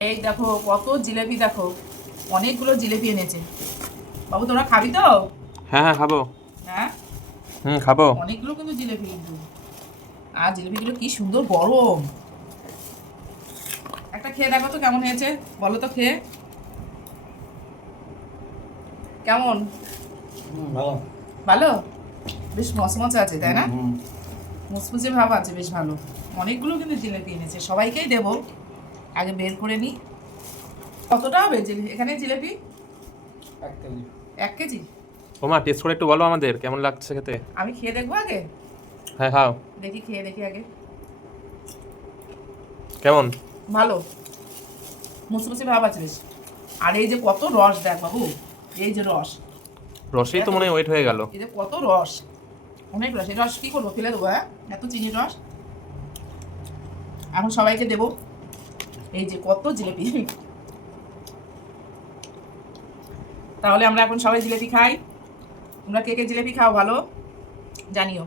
এই দেখো কত জিলেপি, দেখো অনেকগুলো জিলেপি এনেছে। বাবু তোমরা খাবি তো? হ্যাঁ হ্যাঁ খাবো। হ্যাঁ, খাবো। অনেকগুলো কিন্তু জিলেপি কিন্তু। আর জিলেপিগুলো কি সুন্দর গরম। একটা খেয়ে দেখো তো কেমন হয়েছে, বলো তো খেয়ে কেমন। ভালো। ভালো, বেশ মচমচে আছে তাই না? মুচমুচে ভাব আছে, বেশ ভালো। অনেকগুলো কিন্তু জিলেপি এনেছে, সবাইকেই দেবো। আগে বের করে নিই। কতটা হবে এখানে জিলেপি? 1 কেজি। 1 কেজি? ওমা, টেস্ট করে একটু বলো আমাদের কেমন লাগছে খেতে। আমি খেয়ে দেখবো আগে। হ্যাঁ খাও। দেখি, খেয়ে দেখি আগে। কেমন? ভালো, মুচমুচে ভাব আছে বেশ। আর এই যে কত রস দেখ বাবু, এই যে রস, রসেই তো মনে হয় ওয়েট হয়ে গেল। এই যে কত রস, অনেক রস। এই রস কি করবো, ফেলে দেবো? হ্যাঁ, এত চিনির রস। এখন সবাইকে দেবো। এই যে কত জিলেপি। তাহলে আমরা এখন সবাই জিলেপি খাই। তোমরা কে কে জিলেপি খাও ভালো জানিও।